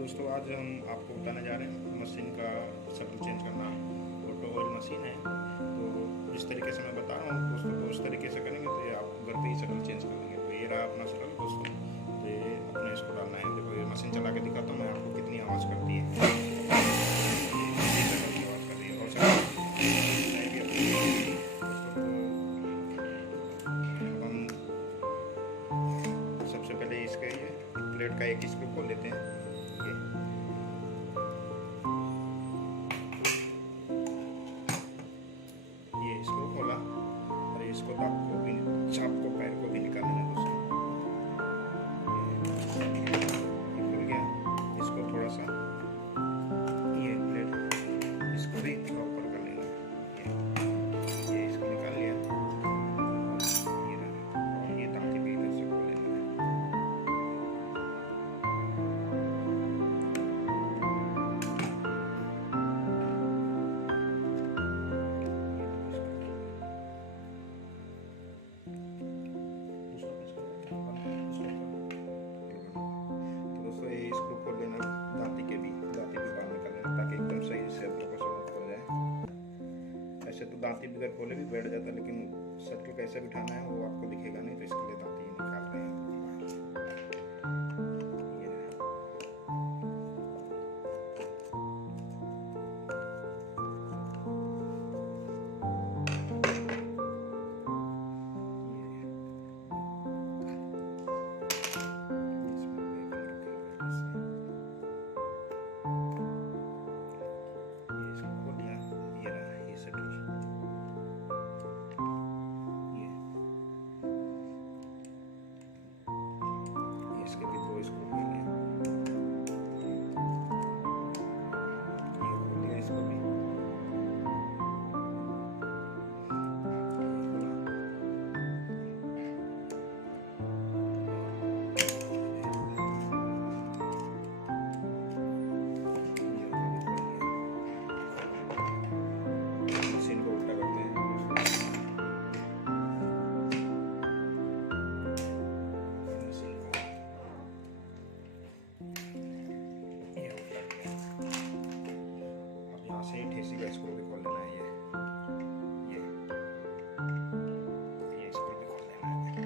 दोस्तों, आज हम आपको बताने जा रहे हैं मशीन का शटल चेंज करना। ऑटो ऑयल मशीन है, तो जिस तरीके से मैं बता रहा हूँ दोस्तों, तो उस तरीके से करेंगे तो ये आप घर पे ही शटल चेंज कर लेंगे। तो ये रहा अपना शटल दोस्तों, तो ये अपने इसको डालना है। देखो ये मशीन चला के दिखाता हूँ मैं आपको कितनी आवाज़ करती है। ये शटल की आवाज़ कर रही है और शटल भी अपनी दोस्तों। तो हम सबसे पहले इसके ये प्लेट का एक स्क्रू खोल लेते हैं। ये इसको खोला और इसको दाप को भी, चाप को, पैर को भी निकाल लेना दोस्तों। ये खुल गया। इसको थोड़ा सा ये प्लेट इसको भी ऊपर कर लेना। ये इसको निकाल लिया। ये रहा, और ये दांती भी इधर से खोल लेना है। ऐसे तो दांती बगैर खोले भी बैठ जाता है, लेकिन शटल कैसे बिठाना है वो आपको दिखेगा नहीं, तो इसके लिए दांती निकाल रहे हैं। इसके भी दो स्क्रू लेंगे। ये खोल दिया इसको भी। मशीन को उल्टा करते हैं। से ठेसी का स्क्रू भी खोल लेना है। ये स्क्रू भी खोल लेना है।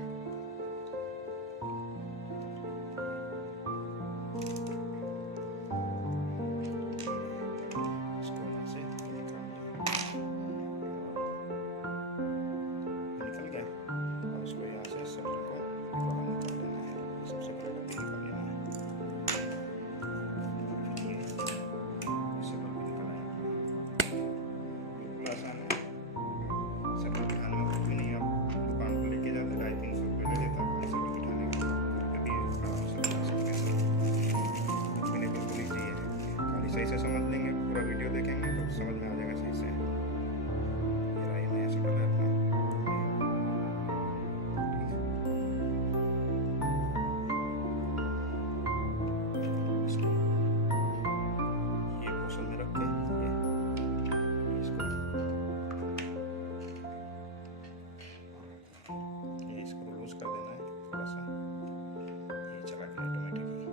इसको यहाँ से निकल गया और इसको यहाँ से शटल को बाहर निकाल लेना है। सबसे पहले निकाल लेना है। आसान है, शटल बिठाने में कुछ भी नहीं। आप दुकान पर लेके जाते 250-300 रुपये ले लेता है शटल बिठाने का। कभी आराम से बना सकते हैं। कुछ भी नहीं, बिल्कुल ईजी है। खाली सही से समझ लेंगे, पूरा वीडियो देखेंगे तो समझ में आ जाएगा सही से। ये रहा, ये नया शटल है अपना। ये पोर्शन में रख के इसको लूज कर देना है थोड़ा सा। ये चला गया ऑटोमेटिकली।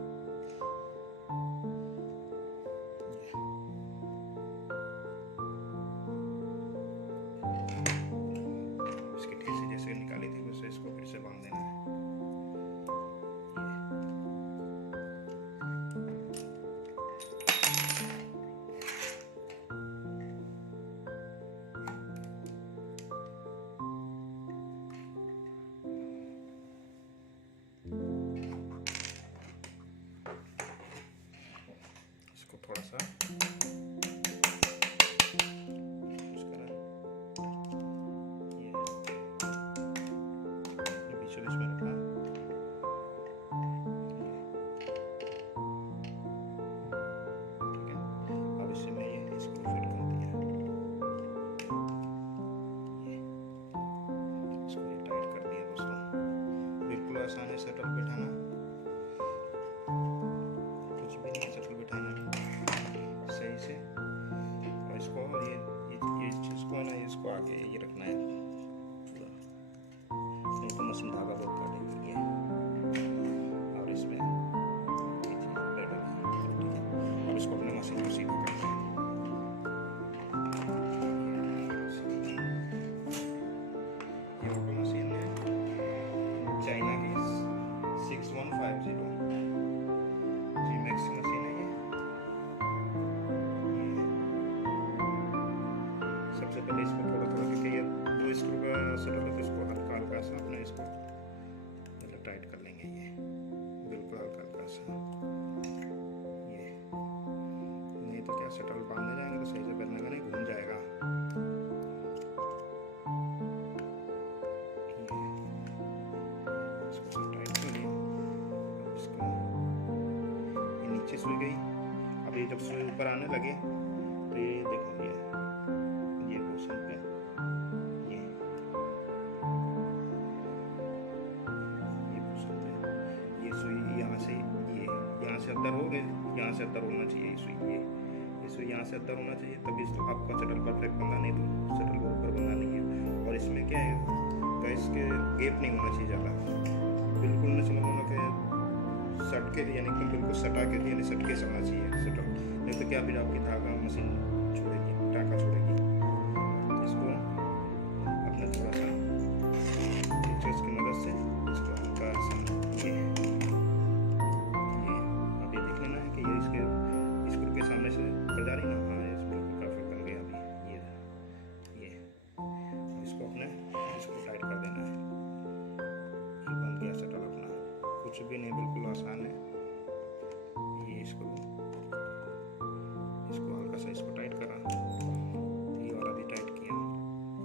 मशीन को सीधा करते हैं। ये ऑटो मशीन है चाइना की 6150 जी-मैक्स मशीन है। ये सबसे पहले इसको थोड़ा थोड़ा, क्योंकि ये 2 स्क्रू का सेटअप है, तो इसको हल्का हल्का सा अपने इसको मतलब टाइट कर लेंगे। ये बिल्कुल हल्का हल्का सा, ये नहीं तो क्या शटल बांधने जाएंगे तो सही से करने में नहीं, घूम जाएगा। इसको टाइट कर लिया। अब इसको ये नीचे सुई गई। अब ये जब सुई ऊपर आने लगे तो ये देखो, ये पोर्शन पे ये पोर्शन पे ये सुई यहाँ से अंदर हो गई, यहाँ से अंदर होना चाहिए। ये सुई यहाँ से अंदर होना चाहिए, तभी इसको आपका शटल परफेक्ट बनना, नहीं तो शटल के ऊपर बनना नहीं है। और इसमें क्या है, गैस के गैप नहीं होना चाहिए ज़्यादा, बिल्कुल नहीं समझना कि सट के, यानी कि बिल्कुल सटा के, यानी सट के चलना चाहिए शटल, नहीं तो क्या फिर आपकी धागा मशीन छोड़ेगी, टाँका छोड़ेगी। इसको अपने थोड़ा सा टीचर्स की मदद से इसको हल्का सा ये अब ये देख लेना है कि ये इसके स्क्रू के सामने से ऊपर जा रही है ना। हाँ, ये बिल्कुल परफेक्ट बन गया। अभी ये इसको अपने इसको टाइट कर देना है। ये बन गया शटल अपना, कुछ भी नहीं, बिल्कुल आसान है। ये इसको हल्का सा इसको टाइट करा, ये वाला भी टाइट किया,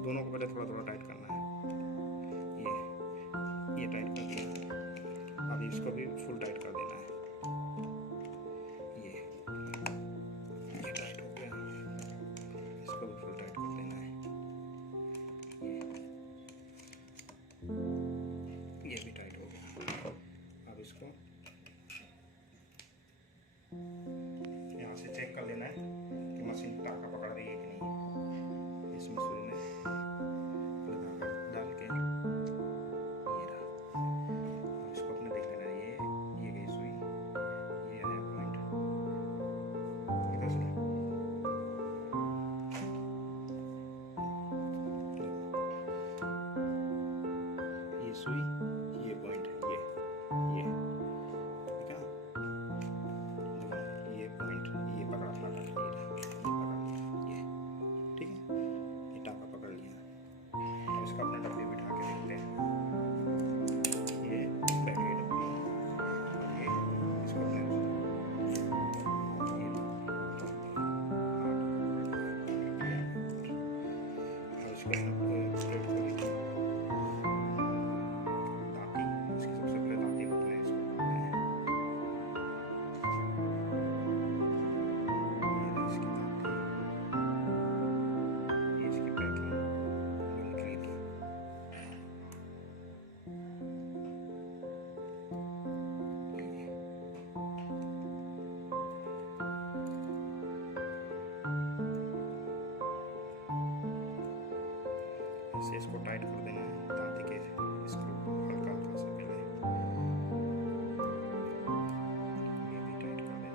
दोनों को पहले थोड़ा थोड़ा टाइट करना है। ये टाइट कर दिया। अब इसको भी फुल टाइट कर देना है। ये टाइट हो गया, इसको भी फुल टाइट कर देना है। ये भी टाइट हो गया। अब इसको यहाँ से चेक कर लेना है कि मशीन टाँका पकड़ रही है कि नहीं। इसमें सुई में धागा डाल के ये रहा। अब इसको अपने देख लेना है। ये गई सुई, ये है पॉइंट, इधर से ये सुई, ये पॉइंट है, ये ठीक है। ये पॉइंट, ये पकड़ा था, ये पकड़ लिया, ये ठीक है, ये टाँका पकड़ लिया। अब इसका अपने डब्बे बिठा के देखते हैं। ये बैठ गई डब्बी, और ये इसको अपने ये और इसको प्लेट को लेके दाती, इसकी सबसे पहले दाती को अपने इसको खोलते हैं। ये इसकी दाती, ये इसकी पैकिंग निकली थी। ऐसे इसको टाइट कर देना है दांती के स्क्रू को हल्का हल्का सा पहले। ये भी टाइट कर देना है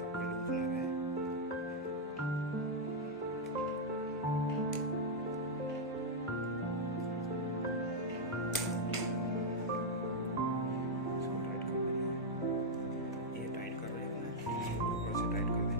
ताकि लूज ना रहे। इसको टाइट कर देना है। ये टाइट कर देना है, इसको ऊपर से टाइट कर देना है।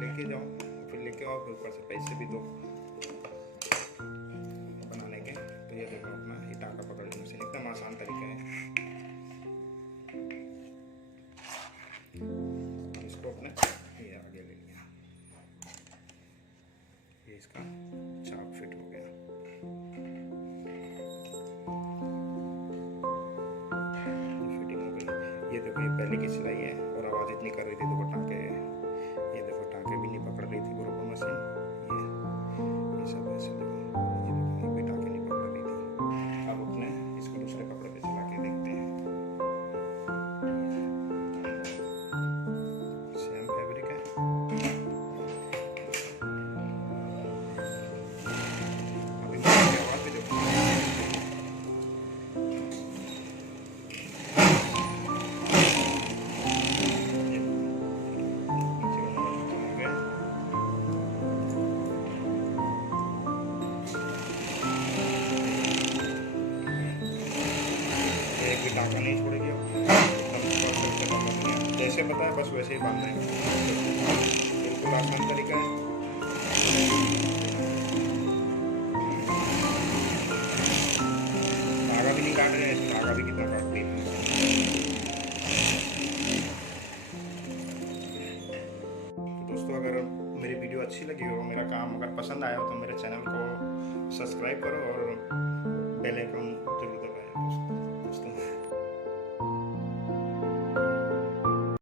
लेके जाओ, फिर लेके आओ, फिर ऊपर से पैसे भी दो बनाने के। तो ये देखो अपना ये टाँका पकड़ ये देखो, ये पहले की सिलाई है और आवाज़ इतनी कर रही थी, देखो टाँके, ये देखो टाँके भी नहीं पकड़ रही थी बरोबर मशीन। ये सब ऐसे देखो, ये देखो एक भी टाँके नहीं पकड़ रही थी। अब अपने इसको दूसरे कपड़े पे चला के देखते हैं। सेम फैब्रिक है। अभी आवाज़ भी देखो, एक भी टाँका नहीं छोड़ेगी। अब जैसे पता है बस वैसे ही बांधना है, बिल्कुल आसान तरीका है। धागा भी नहीं काट रहे हैं, धागा भी कितना काटती है। तो दोस्तों, अगर मेरी वीडियो अच्छी लगी हो, मेरा काम अगर पसंद आया हो, तो मेरे चैनल को सब्सक्राइब करो और बेल आइकन जरूर दबाओ।